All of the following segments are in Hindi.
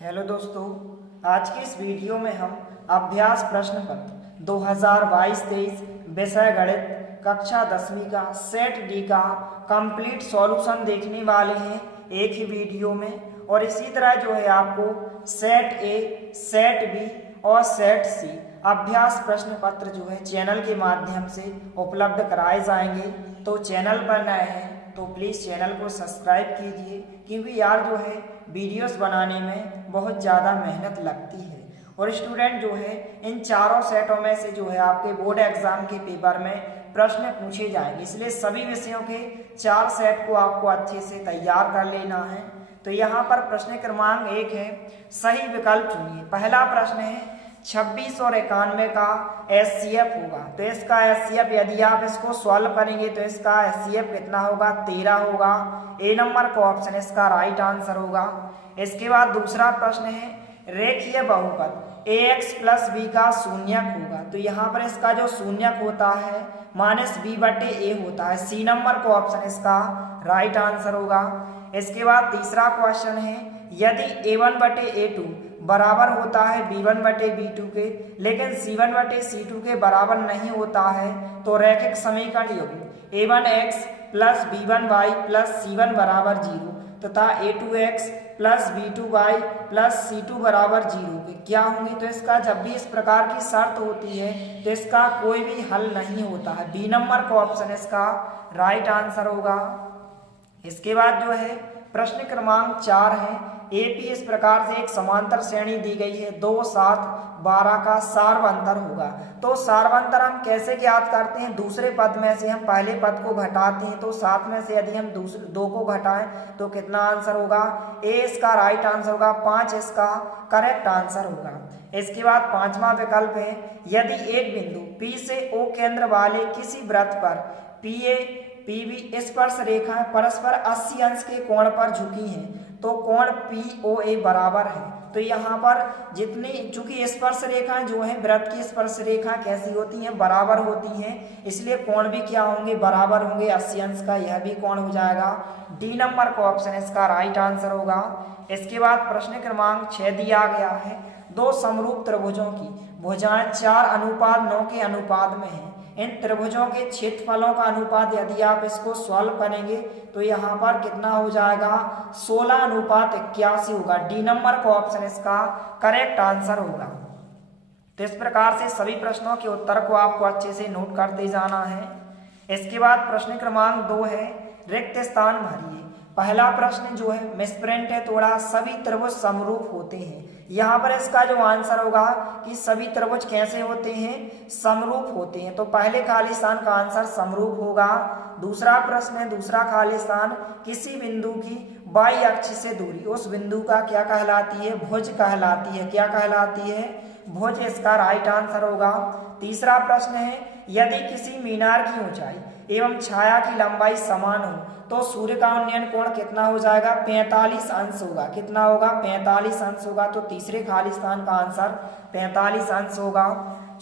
हेलो दोस्तों, आज की इस वीडियो में हम अभ्यास प्रश्न पत्र 2022-23 विषय गणित कक्षा 10वीं का सेट डी का कंप्लीट सॉल्यूशन देखने वाले हैं एक ही वीडियो में। और इसी तरह जो है आपको सेट ए, सेट बी और सेट सी अभ्यास प्रश्न पत्र जो है चैनल के माध्यम से उपलब्ध कराए जाएंगे। तो चैनल पर नए हैं तो प्लीज़ चैनल को सब्सक्राइब कीजिए, क्योंकि यार जो है वीडियोस बनाने में बहुत ज़्यादा मेहनत लगती है। और स्टूडेंट जो है इन चारों सेटों में से जो है आपके बोर्ड एग्जाम के पेपर में प्रश्न पूछे जाएंगे, इसलिए सभी विषयों के 4 सेट को आपको अच्छे से तैयार कर लेना है। तो यहाँ पर प्रश्न क्रमांक 1 है, सही विकल्प चुनिए। पहला प्रश्न है 26 और 91 का एचसीएफ होगा, तो इसका एचसीएफ यदि आप इसको सॉल्व करेंगे तो इसका एचसीएफ कितना होगा, 13 होगा। ए नंबर का ऑप्शन इसका राइट आंसर होगा। इसके बाद दूसरा प्रश्न है रेखीय बहुपद ax प्लस बी का शून्यक होगा, तो यहाँ पर इसका जो शून्यक होता है माइनस बी बटे ए होता है। सी नंबर का ऑप्शन इसका राइट आंसर होगा। इसके बाद तीसरा क्वेश्चन है यदि a1 बटे a2 बराबर होता है b1 बटे b2 के, लेकिन c1 बटे c2 के बराबर नहीं होता है, तो रैखिक समीकरण युग्म a1x plus b1y plus c1 बराबर 0 तथा a2x plus b2y plus c2 बराबर 0 के क्या होंगे। तो इसका जब भी इस प्रकार की शर्त होती है तो इसका कोई भी हल नहीं होता है। बी नंबर का ऑप्शन इसका राइट आंसर होगा। इसके बाद जो है प्रश्न क्रमांक 4 है एपी इस प्रकार से एक समांतर श्रेणी दी गई है 2, 7, 12 का सार्वंतर होगा। तो सार्वंतर हम कैसे ज्ञात करते हैं, दूसरे पद में से हम पहले पद को घटाते हैं, तो 7 में से यदि हम दूसरे 2 को घटाएं तो कितना आंसर होगा, ए इसका राइट आंसर होगा, 5 इसका करेक्ट आंसर होगा। इसके बाद पांचवा विकल्प है यदि एक बिंदु P से O केंद्र वाले किसी वृत्त पर PA PB स्पर्श रेखाएं परस्पर 80 अंश के कोण पर झुकी हैं, तो कोण POA बराबर है। तो यहाँ पर जितनी चूंकि स्पर्श रेखाएं जो हैं वृत्त की स्पर्श रेखा कैसी होती हैं, बराबर होती हैं, इसलिए कोण भी क्या होंगे, बराबर होंगे 80 अंश का, यह भी कोण हो जाएगा। डी नंबर का ऑप्शन इसका राइट आंसर होगा। इसके बाद प्रश्न क्रमांक 6 दिया गया है दो समरूप त्रिभुजों की भुजाएं 4:9 के अनुपात में है। इन त्रिभुजों के क्षेत्रफलों का अनुपात यदि आप इसको सॉल्व करेंगे तो यहाँ पर कितना हो जाएगा, 16:81 होगा। डी नंबर का ऑप्शन इसका करेक्ट आंसर होगा। तो इस प्रकार से सभी प्रश्नों के उत्तर को आपको अच्छे से नोट करते जाना है। इसके बाद प्रश्न क्रमांक 2 है रिक्त स्थान भरिए। पहला प्रश्न जो है मिसप्रिंट है थोड़ा, सभी त्रिभुज समरूप होते हैं। यहाँ पर इसका जो आंसर होगा कि सभी त्रिभुज कैसे होते हैं, समरूप होते हैं, तो पहले खाली स्थान का आंसर समरूप होगा। दूसरा प्रश्न है दूसरा खाली स्थान किसी बिंदु की बाई अक्ष से दूरी उस बिंदु का क्या कहलाती है, भुज कहलाती है। क्या कहलाती है, भुज, इसका राइट आंसर होगा। तीसरा प्रश्न है यदि किसी मीनार की ऊंचाई एवं छाया की लंबाई समान हो तो सूर्य का उन्नयन कोण कितना हो जाएगा, 45 अंश होगा। कितना होगा, 45 अंश होगा। तो तीसरे खाली स्थान का आंसर 45 अंश होगा।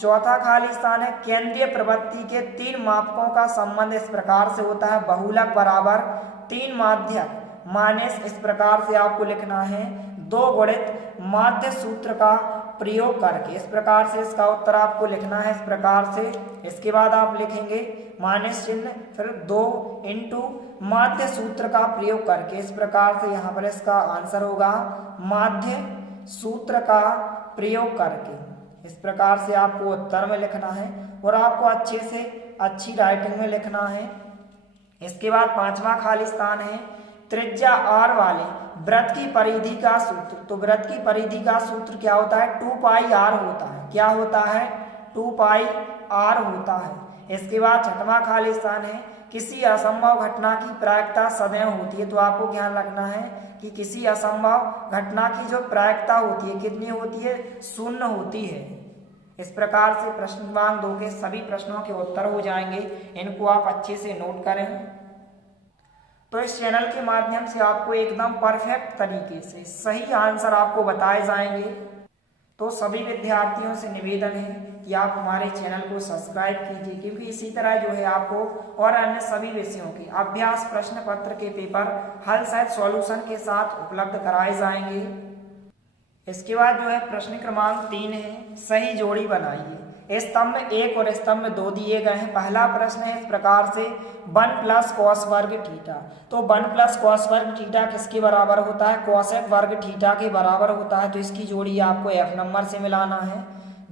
चौथा खाली स्थान है केंद्रीय प्रवृत्ति के 3 मापकों का संबंध इस प्रकार से होता है बहुलक बराबर 3 माध्यक माइनस, इस प्रकार से आपको लिखना है 2 गुणित माध्य सूत्र का प्रयोग करके। इस प्रकार से इसका उत्तर आपको लिखना है इस प्रकार से। इसके बाद आप लिखेंगे माइनस चिन्ह, फिर 2 इंटू माध्य सूत्र का प्रयोग करके। इस प्रकार से यहाँ पर इसका आंसर होगा माध्य सूत्र का प्रयोग करके। इस प्रकार से आपको उत्तर में लिखना है और आपको अच्छे से अच्छी राइटिंग में लिखना है। इसके बाद पांचवा खाली स्थान है त्रिज्या r वाले वृत्त की परिधि का सूत्र। तो वृत्त की परिधि का सूत्र क्या होता है, 2πr होता है। क्या होता है, 2πr होता है। इसके बाद छठवां खाली स्थान है किसी असंभव घटना की प्रायिकता सदैव होती है। तो आपको ध्यान रखना है कि किसी असंभव घटना की जो प्रायिकता होती है कितनी होती है, 0 होती है। इस प्रकार से प्रश्न क्रमांक 2 के सभी प्रश्नों के उत्तर हो जाएंगे, इनको आप अच्छे से नोट करें। तो इस चैनल के माध्यम से आपको एकदम परफेक्ट तरीके से सही आंसर आपको बताए जाएंगे। तो सभी विद्यार्थियों से निवेदन है कि आप हमारे चैनल को सब्सक्राइब कीजिए, क्योंकि इसी तरह जो है आपको और अन्य सभी विषयों के अभ्यास प्रश्न पत्र के पेपर हल सहित सॉल्यूशन के साथ उपलब्ध कराए जाएंगे। इसके बाद जो है प्रश्न क्रमांक 3 है, सही जोड़ी बनाइए। स्तंभ 1 और स्तंभ 2 दिए गए हैं। पहला प्रश्न है इस प्रकार से 1 प्लस कॉस वर्ग थीटा। तो 1 प्लस कॉस वर्ग थीटा किसके बराबर होता है? कोसेक वर्ग थीटा के बराबर होता है। तो इसकी जोड़ी आपको F नंबर से मिलाना है।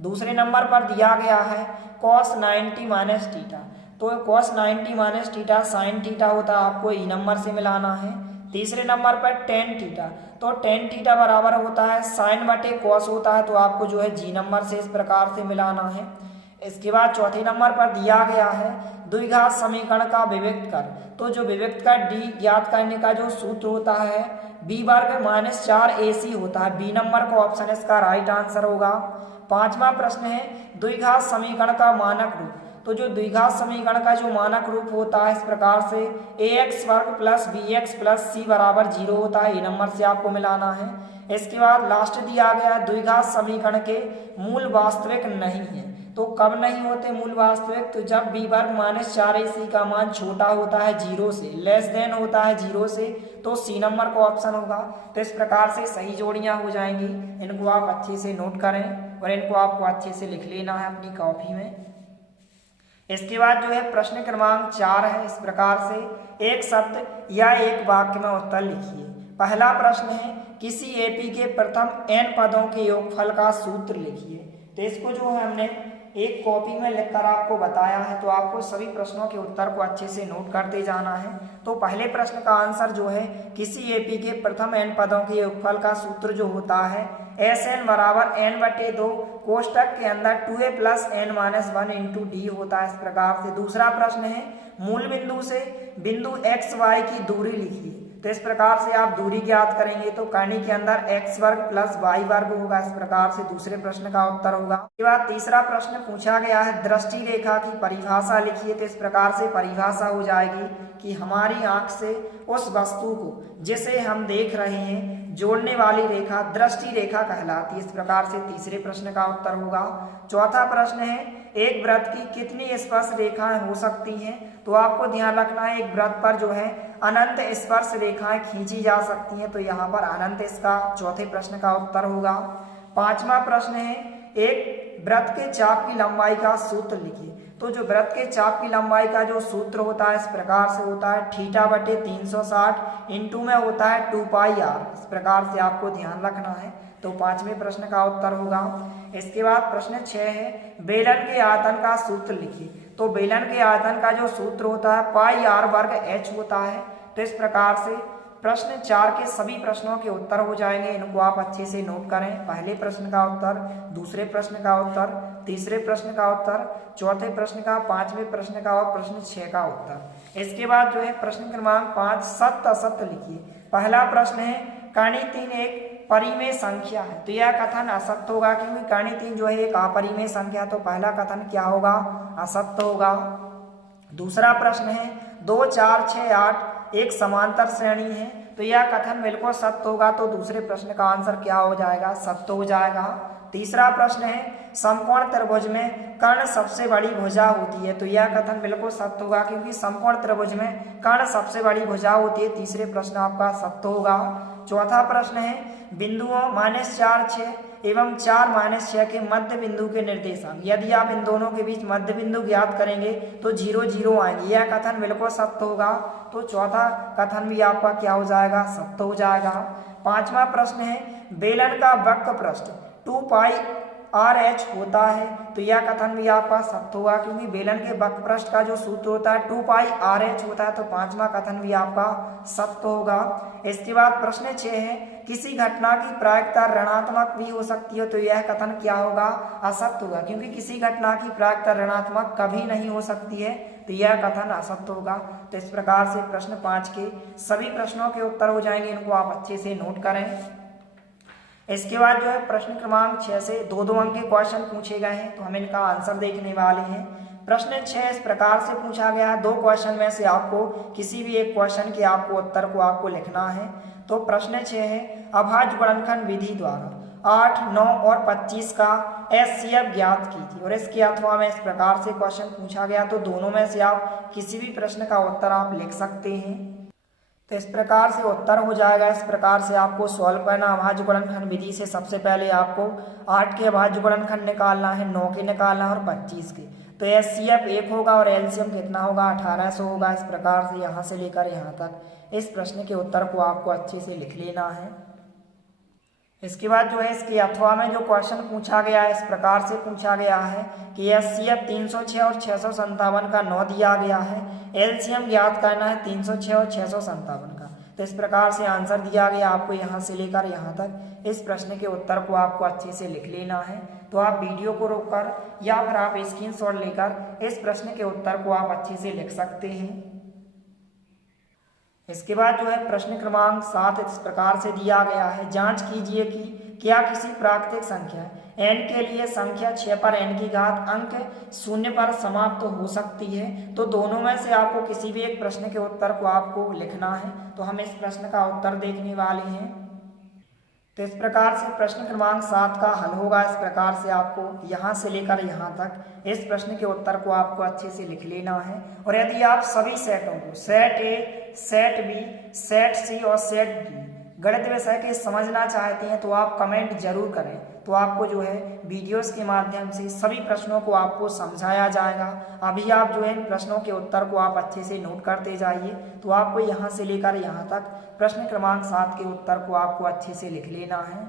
दूसरे नंबर पर दिया गया है कॉस 90 माइनस थीटा। तो cos 90 minus theta sine theta होता है, आपको ई नंबर से मिलाना है। तीसरे नंबर पर टेन थीटा, तो टेन थीटा बराबर होता है साइन बटे कॉस होता है, तो आपको जो है जी नंबर से इस प्रकार से मिलाना है। इसके बाद चौथे नंबर पर दिया गया है द्विघात समीकरण का विविक्त कर। तो जो विविक्त कर डी ज्ञात करने का जो सूत्र होता है बी वर्ग माइनस 4ac होता है। बी नंबर का ऑप्शन इसका राइट आंसर होगा। पांचवा प्रश्न है द्विघात समीकरण का मानक रूप। तो जो द्विघात समीकरण का जो मानक रूप होता है इस प्रकार से ax वर्ग प्लस bx प्लस c बराबर 0 होता है। ये नंबर से आपको मिलाना है। इसके बाद लास्ट दिया गया द्विघात समीकरण के मूल वास्तविक नहीं है। तो कब नहीं होते मूल वास्तविक? तो जब b वर्ग माइनस 4ac का मान छोटा होता है 0 से, लेस देन होता है 0 से, तो सी नंबर का ऑप्शन होगा। तो इस प्रकार से सही जोड़ियां हो जाएंगी। इनको आप अच्छे से नोट करें और इनको आपको अच्छे से लिख लेना है अपनी कॉपी में। इसके बाद जो है प्रश्न क्रमांक 4 है इस प्रकार से एक शब्द या एक वाक्य में उत्तर लिखिए। पहला प्रश्न है किसी एपी के प्रथम n पदों के योगफल का सूत्र लिखिए। तो इसको जो है हमने एक कॉपी में लिखकर आपको बताया है, तो आपको सभी प्रश्नों के उत्तर को अच्छे से नोट करते जाना है। तो पहले प्रश्न का आंसर जो है किसी एपी के प्रथम n पदों के योगफल का सूत्र जो होता है Sn बराबर n/2 कोष्टक के अंदर 2a plus n minus 1 into D होता है इस प्रकार से। दूसरा प्रश्न है मूल बिंदु से बिंदु x y की दूरी लिखिए। तो इस प्रकार से आप दूरी ज्ञात करेंगे तो कर्ण के अंदर x वर्ग प्लस y वर्ग होगा। इस प्रकार से दूसरे प्रश्न का उत्तर होगा। इसके बाद तीसरा प्रश्न पूछा गया है दृष्टि रेखा की परिभाषा लिखिए। तो इस प्रकार से परिभाषा हो जाएगी कि हमारी आंख से उस वस्तु को जिसे हम देख रहे हैं जोड़ने वाली रेखा दृष्टि रेखा कहलाती है। इस प्रकार से तीसरे प्रश्न का उत्तर होगा। चौथा प्रश्न है एक वृत्त की कितनी स्पर्श रेखाएं हो सकती हैं? तो आपको ध्यान रखना है एक वृत्त पर जो है अनंत स्पर्श रेखाएं खींची जा सकती हैं, तो यहाँ पर अनंत इसका चौथे प्रश्न का उत्तर होगा। पांचवा प्रश्न है एक वृत्त के चाप की लंबाई का सूत्र लिखिए। तो जो वृत्त के चाप की लंबाई का जो सूत्र होता है इस प्रकार से होता है थीटा बटे 360 इंटू में होता है 2πr। इस प्रकार से आपको ध्यान रखना है। तो पांचवें प्रश्न का उत्तर होगा। इसके बाद प्रश्न 6 है बेलन के आयतन का सूत्र लिखिए। तो बेलन के आयतन का जो सूत्र होता है πr वर्ग h होता है। तो इस प्रकार से प्रश्न 4 के सभी प्रश्नों के उत्तर हो जाएंगे। इनको आप अच्छे से नोट करें। पहले प्रश्न का उत्तर, दूसरे प्रश्न का उत्तर, तीसरे प्रश्न का उत्तर, चौथे प्रश्न का, पांचवें प्रश्न का और प्रश्न 6 का उत्तर। इसके बाद जो है प्रश्न क्रमांक 5 सत्य असत्य लिखिए। पहला प्रश्न है कर्ण 3 एक परिमेय संख्या है। तो यह कथन असत्य होगा क्योंकि कर्ण 3 जो है एक अपरिमेय संख्या। तो पहला कथन क्या होगा? असत्य होगा। दूसरा प्रश्न है 2 4 6 8 एक समांतर श्रेणी है। तो यह कथन बिल्कुल सत्य होगा। तो दूसरे प्रश्न का आंसर क्या हो जाएगा? सत्य हो जाएगा। तीसरा प्रश्न है समकोण त्रिभुज में कर्ण सबसे बड़ी भुजा होती है। तो यह कथन बिल्कुल सत्य होगा क्योंकि समकोण त्रिभुज में कर्ण सबसे बड़ी भुजा होती है। तीसरे प्रश्न आपका सत्य होगा। चौथा प्रश्न है बिंदुओं -4 6 एवं 4 -6 के मध्य बिंदु के निर्देशांक, यदि आप इन दोनों के बीच मध्य बिंदु ज्ञात करेंगे तो 0 0 आएंगे। यह कथन बिल्कुल सत्य होगा। तो चौथा कथन भी आपका क्या हो जाएगा? सत्य हो जाएगा। पांचवा प्रश्न है बेलन का वक्र पृष्ठ 2πrh होता है। तो यह कथन भी आपका सत्य होगा क्योंकि बेलन के वक्र पृष्ठ का जो सूत्र होता है 2πrh होता है। तो पांचवा कथन भी आपका सत्य होगा। इसके बाद प्रश्न 6 है किसी घटना की प्रायिकता ऋणात्मक भी हो सकती है। तो यह कथन क्या होगा? असत्य होगा क्योंकि किसी घटना की प्रायिकता ऋणात्मक कभी नहीं हो सकती है। तो यह कथन असत्य होगा। तो इस प्रकार से प्रश्न 5 के सभी प्रश्नों के उत्तर हो जाएंगे। इनको आप अच्छे से नोट करें। इसके बाद जो है प्रश्न क्रमांक 6 से 2-2 अंक के क्वेश्चन पूछे गए हैं, तो हम इनका आंसर देखने वाले हैं। प्रश्न 6 इस प्रकार से पूछा गया है 2 क्वेश्चन में से आपको किसी भी एक क्वेश्चन के आपको उत्तर को आपको लिखना है। तो प्रश्न 6 है अभाज्य गुणनखंड विधि द्वारा 8, 9 और 25 का HCF ज्ञात कीजिए। और इसके अथवा में इस प्रकार से क्वेश्चन पूछा गया, तो दोनों में से आप किसी भी प्रश्न का उत्तर आप लिख सकते हैं। तो इस प्रकार से उत्तर हो जाएगा। इस प्रकार से आपको सॉल्व करना अभाज्य गुणनखंड विधि से। सबसे पहले आपको 8 के अभाज्य गुणनखंड निकालना है, 9 के निकालना है और 25 के। तो HCF 1 होगा और LCM कितना होगा, 1800 होगा। इस प्रकार से यहाँ से लेकर यहाँ तक इस प्रश्न के उत्तर को आपको अच्छे से लिख लेना है। इसके बाद जो है इसके अथवा में जो क्वेश्चन पूछा गया है, इस प्रकार से पूछा गया है कि HCF 306 और 657 का 9 दिया गया है, LCM ज्ञात करना है 306 और 657 का। तो इस प्रकार से आंसर दिया गया आपको यहाँ से लेकर यहाँ तक इस प्रश्न के उत्तर को आपको अच्छे से लिख लेना है। तो आप वीडियो को रोककर या फिर आप स्क्रीनशॉट लेकर इस प्रश्न के उत्तर को आप अच्छे से लिख सकते हैं। इसके बाद जो है प्रश्न क्रमांक 7 इस प्रकार से दिया गया है, जांच कीजिए कि क्या किसी प्राकृतिक संख्या n के लिए संख्या 6 पर n की घात अंक 0 पर समाप्त हो सकती है। तो दोनों में से आपको किसी भी एक प्रश्न के उत्तर को आपको लिखना है। तो हम इस प्रश्न का उत्तर देखने वाले हैं। तो इस प्रकार से प्रश्न क्रमांक 7 का हल होगा। इस प्रकार से आपको यहाँ से लेकर यहाँ तक इस प्रश्न के उत्तर को आपको अच्छे से लिख लेना है। और यदि आप सभी सेटों को set A, set B, set C और सेट डी गणित विषय के समझना चाहते हैं तो आप कमेंट जरूर करें। तो आपको जो है वीडियोस के माध्यम से सभी प्रश्नों को आपको समझाया जाएगा। अभी आप जो है इन प्रश्नों के उत्तर को आप अच्छे से नोट करते जाइए। तो आपको यहाँ से लेकर यहाँ तक प्रश्न क्रमांक 7 के उत्तर को आपको अच्छे से लिख लेना है।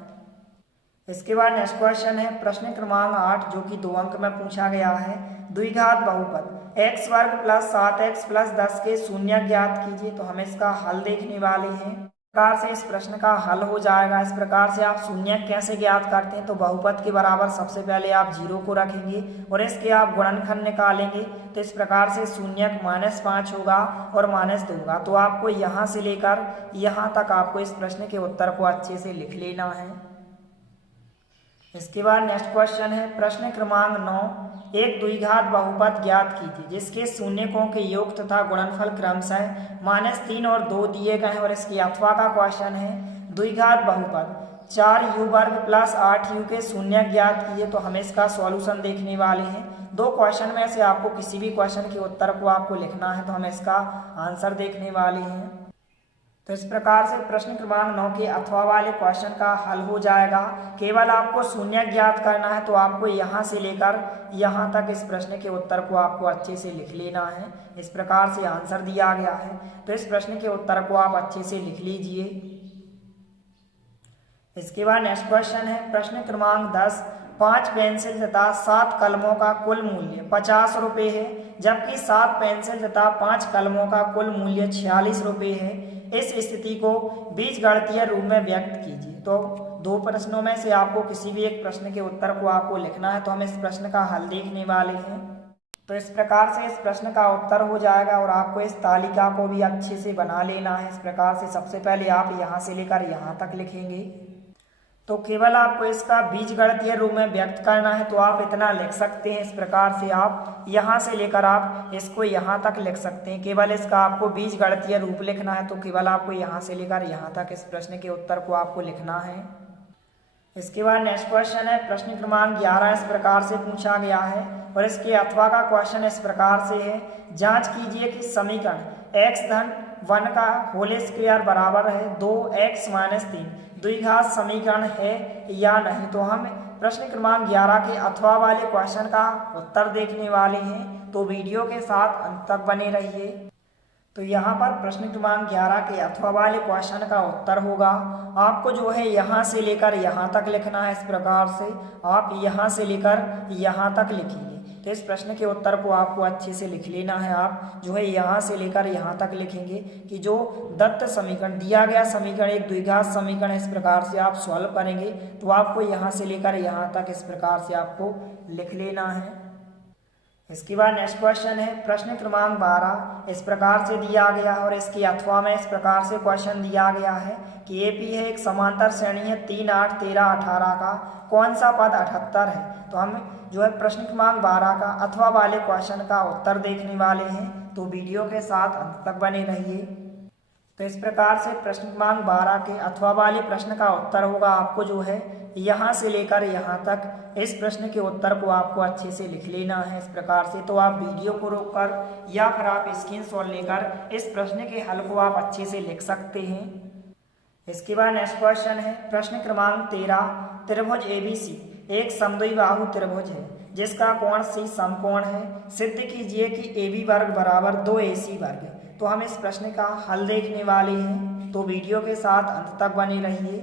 इसके बाद नेक्स्ट क्वेश्चन है प्रश्न क्रमांक 8 जो कि 2 अंक में पूछा गया है, द्विघात बहुपद x वर्ग प्लस 7x प्लस 10 के शून्य ज्ञात कीजिए। तो हम इसका हल देखने वाले हैं। इस प्रकार से इस प्रश्न का हल हो जाएगा। इस प्रकार से आप शून्य कैसे ज्ञात करते हैं, तो बहुपद के बराबर सबसे पहले आप 0 को रखेंगे और इसके आप गुणनखंड निकालेंगे। तो इस प्रकार से शून्य -5 होगा और -2 होगा। तो आपको यहाँ से लेकर यहाँ तक आपको इस प्रश्न के उत्तर को अच्छे से लिख लेना है। इसके बाद नेक्स्ट क्वेश्चन है प्रश्न क्रमांक 9, एक द्विघात बहुपद ज्ञात कीजिए जिसके शून्यकों के योग तथा गुणनफल क्रमशः -3 और 2 दिए गए हैं। और इसकी अथवा का क्वेश्चन है द्विघात बहुपद 4u वर्ग प्लस 8u के शून्य ज्ञात कीजिए। तो हम इसका सॉल्यूशन देखने वाले हैं। 2 क्वेश्चन में से आपको किसी भी क्वेश्चन के उत्तर को आपको लिखना है। तो हम इसका आंसर देखने वाले हैं। तो इस प्रकार से प्रश्न क्रमांक 9 के अथवा वाले क्वेश्चन का हल हो जाएगा। केवल आपको शून्य ज्ञात करना है। तो आपको यहाँ से लेकर यहाँ तक इस प्रश्न के उत्तर को आपको अच्छे से लिख लेना है। इस प्रकार से आंसर दिया गया है। तो इस प्रश्न के उत्तर को आप अच्छे से लिख लीजिए। इसके बाद नेक्स्ट क्वेश्चन है प्रश्न क्रमांक 10, 5 पेंसिल तथा 7 कलमों का कुल मूल्य 50 रुपये है, जबकि 7 पेंसिल तथा 5 कलमों का कुल मूल्य 46 रुपये है। इस स्थिति को बीजगणितीय रूप में व्यक्त कीजिए। तो 2 प्रश्नों में से आपको किसी भी एक प्रश्न के उत्तर को आपको लिखना है। तो हम इस प्रश्न का हल देखने वाले हैं। तो इस प्रकार से इस प्रश्न का उत्तर हो जाएगा और आपको इस तालिका को भी अच्छे से बना लेना है। इस प्रकार से सबसे पहले आप यहाँ से लेकर यहाँ तक लिखेंगे। तो केवल आपको इसका बीजगणितीय रूप में व्यक्त करना है। तो आप इतना लिख सकते हैं। इस प्रकार से आप यहाँ से लेकर आप इसको यहाँ तक लिख सकते हैं। केवल इसका आपको बीजगणितीय रूप लिखना है। तो केवल आपको यहाँ से लेकर यहाँ तक इस प्रश्न के उत्तर को आपको लिखना है। इसके बाद नेक्स्ट क्वेश्चन है प्रश्न क्रमांक 11 इस प्रकार से पूछा गया है और इसके अथवा का क्वेश्चन इस प्रकार से है, जांच कीजिए कि समीकरण x धन 1 का होल स्क्वायर बराबर है 2x - 3 द्विघात समीकरण है या नहीं। तो हम प्रश्न क्रमांक 11 के अथवा वाले क्वेश्चन का उत्तर देखने वाले हैं। तो वीडियो के साथ अंत तक बने रहिए। तो यहाँ पर प्रश्न क्रमांक 11 के अथवा वाले क्वेश्चन का उत्तर होगा, आपको जो है यहाँ से लेकर यहाँ तक लिखना है। इस प्रकार से आप यहाँ से लेकर यहाँ तक लिखेंगे। तो इस प्रश्न के उत्तर को आपको अच्छे से लिख लेना है। आप जो है यहाँ से लेकर यहाँ तक लिखेंगे कि जो दत्त समीकरण दिया गया समीकरण एक द्विघात समीकरण, इस प्रकार से आप सॉल्व करेंगे। तो आपको यहाँ से लेकर यहाँ तक इस प्रकार से आपको लिख लेना है। इसके बाद नेक्स्ट क्वेश्चन है प्रश्न क्रमांक 12 इस प्रकार से दिया गया और इसकी अथवा में इस प्रकार से क्वेश्चन दिया गया है कि एपी है एक समांतर श्रेणी है 3, 8, 13, 18 का कौन सा पद 78 है। तो हम जो है प्रश्न क्रमांक 12 का अथवा वाले क्वेश्चन का उत्तर देखने वाले हैं। तो वीडियो के साथ अंत तक बने रहिए। तो इस प्रकार से प्रश्न क्रमांक 12 के अथवा वाले प्रश्न का उत्तर होगा आपको जो है यहाँ से लेकर यहाँ तक इस प्रश्न के उत्तर को आपको अच्छे से लिख लेना है इस प्रकार से। तो आप वीडियो को रोककर या फिर आप स्क्रीनशॉट लेकर इस प्रश्न के हल को आप अच्छे से लिख सकते हैं। इसके बाद नेक्स्ट क्वेश्चन है प्रश्न क्रमांक 13। त्रिभुज ABC एक समद्विबाहु त्रिभुज है जिसका कोण C समकोण है। सिद्ध कीजिए कि AB वर्ग बराबर 2AC वर्ग है। तो हम इस प्रश्न का हल देखने वाले हैं, तो वीडियो के साथ अंत तक बने रहिए।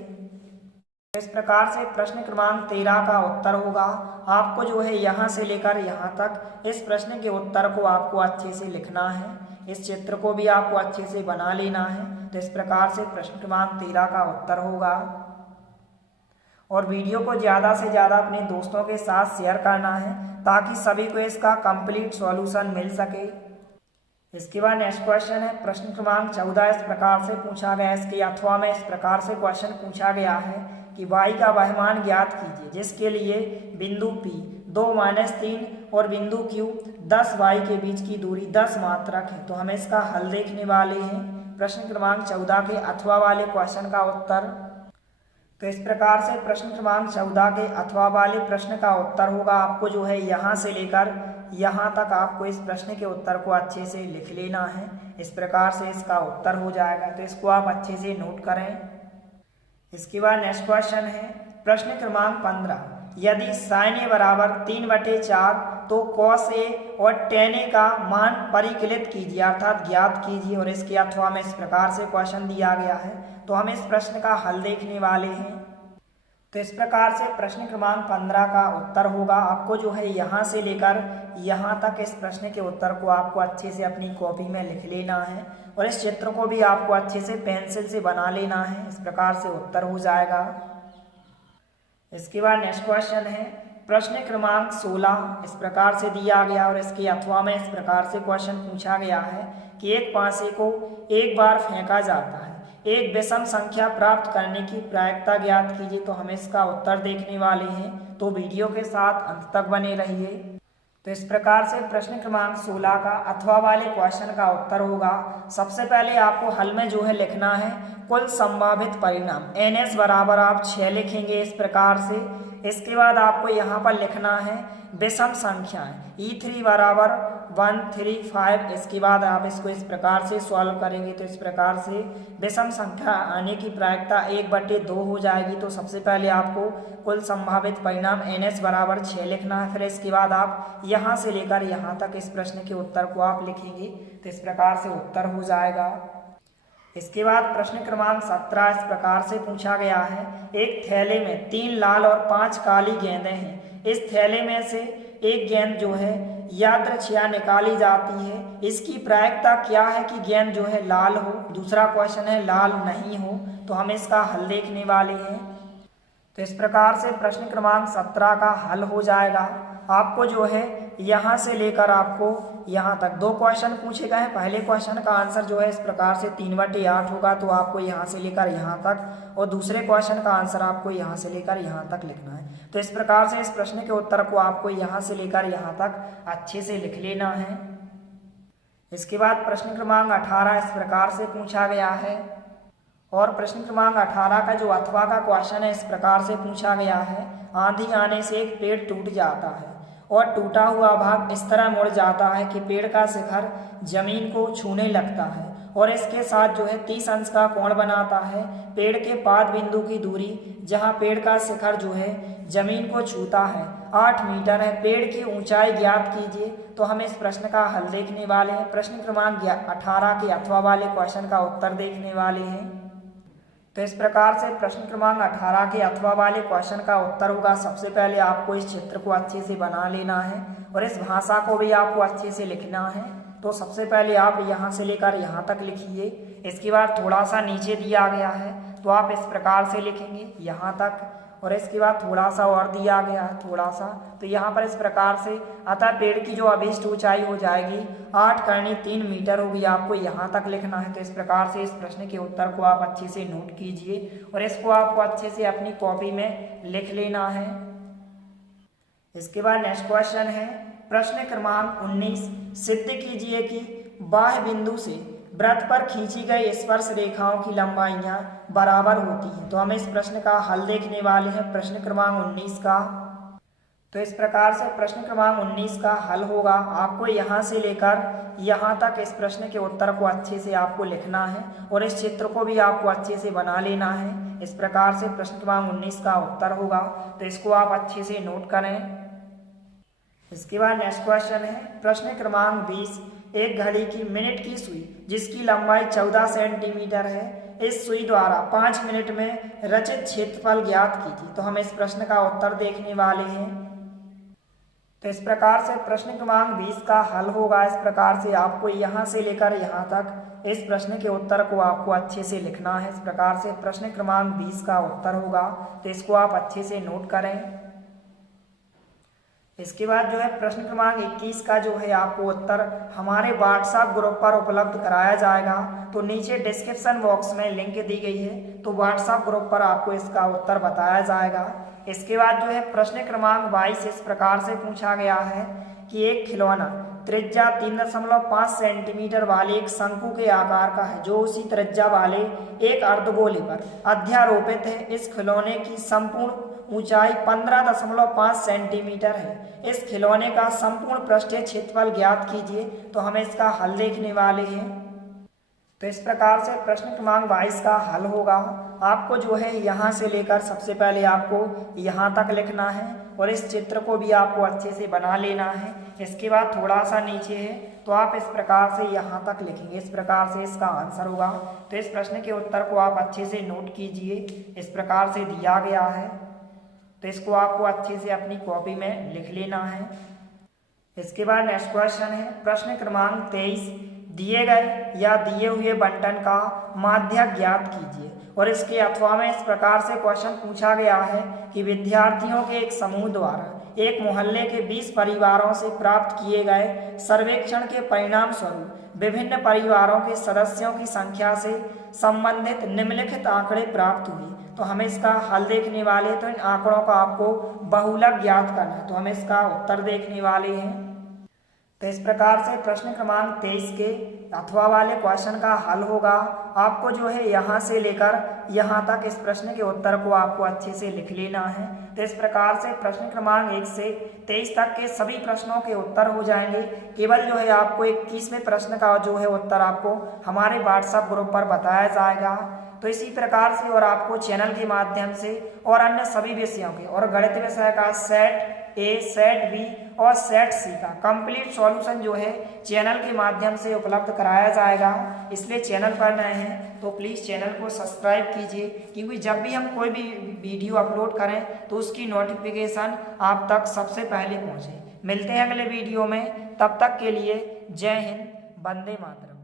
इस प्रकार से प्रश्न क्रमांक 13 का उत्तर होगा आपको जो है यहाँ से लेकर यहाँ तक इस प्रश्न के उत्तर को आपको अच्छे से लिखना है। इस चित्र को भी आपको अच्छे से बना लेना है। तो इस प्रकार से प्रश्न क्रमांक 13 का उत्तर होगा। और वीडियो को ज़्यादा से ज़्यादा अपने दोस्तों के साथ शेयर करना है ताकि सभी को इसका कंप्लीट सॉल्यूशन मिल सके। इसके बाद नेक्स्ट क्वेश्चन है प्रश्न क्रमांक 14। इस प्रकार से पूछा गया, इसके अथवा में इस प्रकार से क्वेश्चन पूछा गया है कि y का वह मान ज्ञात कीजिए जिसके लिए बिंदु P 2-3 और बिंदु Q 10y के बीच की दूरी 10 मात्रक है। तो हम इसका हल देखने वाले हैं प्रश्न क्रमांक 14 के अथवा वाले क्वेश्चन का उत्तर। तो इस प्रकार से प्रश्न क्रमांक 14 के अथवा वाले प्रश्न का उत्तर होगा आपको जो है यहाँ से लेकर यहाँ तक आपको इस प्रश्न के उत्तर को अच्छे से लिख लेना है। इस प्रकार से इसका उत्तर हो जाएगा। तो इसको आप अच्छे से नोट करें। इसके बाद नेक्स्ट क्वेश्चन है प्रश्न क्रमांक 15। यदि sin A बराबर 3/4 तो cos A और tan A का मान परिकलित कीजिए अर्थात ज्ञात कीजिए। और इसके अथवा में इस प्रकार से क्वेश्चन दिया गया है, तो हम इस प्रश्न का हल देखने वाले हैं। तो इस प्रकार से प्रश्न क्रमांक 15 का उत्तर होगा आपको जो है यहाँ से लेकर यहाँ तक इस प्रश्न के उत्तर को आपको अच्छे से अपनी कॉपी में लिख लेना है। और इस चित्र को भी आपको अच्छे से पेंसिल से बना लेना है। इस प्रकार से उत्तर हो जाएगा। इसके बाद नेक्स्ट क्वेश्चन है प्रश्न क्रमांक 16। इस प्रकार से दिया गया और इसके अथवा में इस प्रकार से क्वेश्चन पूछा गया है कि एक पासे को एक बार फेंका जाता है, एक विषम संख्या प्राप्त करने की प्रायिकता ज्ञात कीजिए। तो हम इसका उत्तर देखने वाले हैं, तो वीडियो के साथ अंत तक बने रहिए। तो इस प्रकार से प्रश्न क्रमांक 16 का अथवा वाले क्वेश्चन का उत्तर होगा। सबसे पहले आपको हल में जो है लिखना है कुल संभावित परिणाम NS बराबर आप 6 लिखेंगे इस प्रकार से। इसके बाद आपको यहाँ पर लिखना है विषम संख्याएं E3 बराबर 1, 3, 5। इसके बाद आप इसको इस प्रकार से सॉल्व करेंगे। तो इस प्रकार से विषम संख्या आने की प्रायिकता 1/2 हो जाएगी। तो सबसे पहले आपको कुल संभावित परिणाम NS बराबर 6 लिखना है। फिर इसके बाद आप यहाँ से लेकर यहाँ तक इस प्रश्न के उत्तर को आप लिखेंगे। तो इस प्रकार से उत्तर हो जाएगा। इसके बाद प्रश्न क्रमांक 17 इस प्रकार से पूछा गया है एक थैले में 3 लाल और 5 काली गेंदें हैं। इस थैले में से एक गेंद जो है यादृच्छिया निकाली जाती है। इसकी प्रायिकता क्या है कि गेंद जो है लाल हो। दूसरा क्वेश्चन है लाल नहीं हो। तो हम इसका हल देखने वाले हैं। तो इस प्रकार से प्रश्न क्रमांक 17 का हल हो जाएगा। आपको जो है यहाँ से लेकर आपको यहाँ तक 2 क्वेश्चन पूछे गए हैं। पहले क्वेश्चन का आंसर जो है इस प्रकार से 3/8 होगा। तो आपको यहाँ से लेकर यहाँ तक, और दूसरे क्वेश्चन का आंसर आपको यहाँ से लेकर यहाँ तक लिखना है। तो इस प्रकार से इस प्रश्न के उत्तर को आपको यहाँ से लेकर यहाँ तक अच्छे से लिख लेना है। इसके बाद प्रश्न क्रमांक 18 इस प्रकार से पूछा गया है। और प्रश्न क्रमांक 18 का जो अथवा का क्वेश्चन है इस प्रकार से पूछा गया है आंधी आने से एक पेड़ टूट जाता है और टूटा हुआ भाग इस तरह मुड़ जाता है कि पेड़ का शिखर जमीन को छूने लगता है और इसके साथ जो है 30 अंश का कोण बनाता है। पेड़ के पाद बिंदु की दूरी जहां पेड़ का शिखर जो है जमीन को छूता है 8 मीटर है। पेड़ की ऊंचाई ज्ञात कीजिए। तो हम इस प्रश्न का हल देखने वाले हैं। प्रश्न क्रमांक 18 के अथवा वाले क्वेश्चन का उत्तर देखने वाले हैं। तो इस प्रकार से प्रश्न क्रमांक 18 के अथवा वाले क्वेश्चन का उत्तर होगा। सबसे पहले आपको इस चित्र को अच्छे से बना लेना है और इस भाषा को भी आपको अच्छे से लिखना है। तो सबसे पहले आप यहाँ से लेकर यहाँ तक लिखिए। इसके बाद थोड़ा सा नीचे दिया गया है तो आप इस प्रकार से लिखेंगे यहाँ तक, और इसके बाद थोड़ा सा और दिया गया है थोड़ा सा, तो यहाँ पर इस प्रकार से। अतः पेड़ की जो अभीष्ट ऊंचाई हो जाएगी 8×3 मीटर होगी। आपको यहाँ तक लिखना है। तो इस प्रकार से इस प्रश्न के उत्तर को आप अच्छे से नोट कीजिए और इसको आपको अच्छे से अपनी कॉपी में लिख लेना है। इसके बाद नेक्स्ट क्वेश्चन है प्रश्न क्रमांक 19। सिद्ध कीजिए कि बाह्य बिंदु से वृत्त पर खींची गई स्पर्श रेखाओं की लंबाइयां बराबर होती हैं। तो हम इस प्रश्न का हल देखने वाले हैं प्रश्न क्रमांक 19 का। तो इस प्रकार से प्रश्न क्रमांक 19 का हल होगा। आपको यहाँ से लेकर यहाँ तक इस प्रश्न के उत्तर को अच्छे से आपको लिखना है और इस चित्र को भी आपको अच्छे से बना लेना है। इस प्रकार से प्रश्न क्रमांक 19 का उत्तर होगा। तो इसको आप अच्छे से नोट करें। इसके बाद नेक्स्ट क्वेश्चन है प्रश्न क्रमांक 20। एक घड़ी की मिनट की सुई जिसकी लंबाई 14 सेंटीमीटर है, इस सुई द्वारा 5 मिनट में रचित क्षेत्रफल ज्ञात कीजिए। तो हम इस प्रश्न का उत्तर देखने वाले हैं। तो इस प्रकार से प्रश्न क्रमांक 20 का हल होगा। इस प्रकार से आपको यहाँ से लेकर यहाँ तक इस प्रश्न के उत्तर को आपको अच्छे से लिखना है। इस प्रकार से प्रश्न क्रमांक 20 का उत्तर होगा। तो इसको आप अच्छे से नोट करें। इसके बाद जो है प्रश्न क्रमांक 21 का जो है आपको उत्तर हमारे व्हाट्सएप ग्रुप पर उपलब्ध कराया जाएगा। तो नीचे डिस्क्रिप्शन बॉक्स में लिंक दी गई है, तो व्हाट्सएप ग्रुप पर आपको इसका उत्तर बताया जाएगा। इसके बाद जो है प्रश्न क्रमांक 22 इस प्रकार से पूछा गया है कि एक खिलौना त्रिज्या 3.5 सेंटीमीटर वाले एक शंकु के आकार का है जो उसी त्रिज्या वाले एक अर्धगोले पर अध्यारोपित है। इस खिलौने की संपूर्ण ऊंचाई 15.5 सेंटीमीटर है। इस खिलौने का संपूर्ण पृष्ठीय क्षेत्रफल ज्ञात कीजिए। तो हमें इसका हल देखने वाले हैं। तो इस प्रकार से प्रश्न क्रमांक 22 का हल होगा। आपको जो है यहाँ से लेकर सबसे पहले आपको यहाँ तक लिखना है और इस चित्र को भी आपको अच्छे से बना लेना है। इसके बाद थोड़ा सा नीचे है तो आप इस प्रकार से यहाँ तक लिखेंगे। इस प्रकार से इसका आंसर होगा। तो इस प्रश्न के उत्तर को आप अच्छे से नोट कीजिए। इस प्रकार से दिया गया है, तो इसको आपको अच्छे से अपनी कॉपी में लिख लेना है। इसके बाद नेक्स्ट क्वेश्चन है प्रश्न क्रमांक 23। दिए गए या दिए हुए बंटन का माध्य ज्ञात कीजिए। और इसके अथवा में इस प्रकार से क्वेश्चन पूछा गया है कि विद्यार्थियों के एक समूह द्वारा एक मोहल्ले के 20 परिवारों से प्राप्त किए गए सर्वेक्षण के परिणाम स्वरूप विभिन्न परिवारों के सदस्यों की संख्या से संबंधित निम्नलिखित आंकड़े प्राप्त हुए। तो हमें इसका हल देखने वाले हैं। तो इन आंकड़ों का आपको बहुलक ज्ञात करना है। तो हम इसका उत्तर देखने वाले हैं। तो इस प्रकार से प्रश्न क्रमांक 23 के अथवा वाले क्वेश्चन का हल होगा। आपको जो है यहाँ से लेकर यहाँ तक इस प्रश्न के उत्तर को आपको अच्छे से लिख लेना है। तो इस प्रकार से प्रश्न क्रमांक 1 से 23 तक के सभी प्रश्नों के उत्तर हो जाएंगे। केवल जो है आपको 21वें प्रश्न का जो है उत्तर आपको हमारे व्हाट्सएप ग्रुप पर बताया जाएगा। तो इसी प्रकार से और आपको चैनल के माध्यम से और अन्य सभी विषयों के और गणित विषय का सेट ए, सेट बी और सेट सी का कंप्लीट सॉल्यूशन जो है चैनल के माध्यम से उपलब्ध कराया जाएगा। इसलिए चैनल पर नए हैं तो प्लीज़ चैनल को सब्सक्राइब कीजिए, क्योंकि जब भी हम कोई भी वीडियो अपलोड करें तो उसकी नोटिफिकेशन आप तक सबसे पहले पहुंचे। मिलते हैं अगले वीडियो में, तब तक के लिए जय हिंद, वंदे मातरम।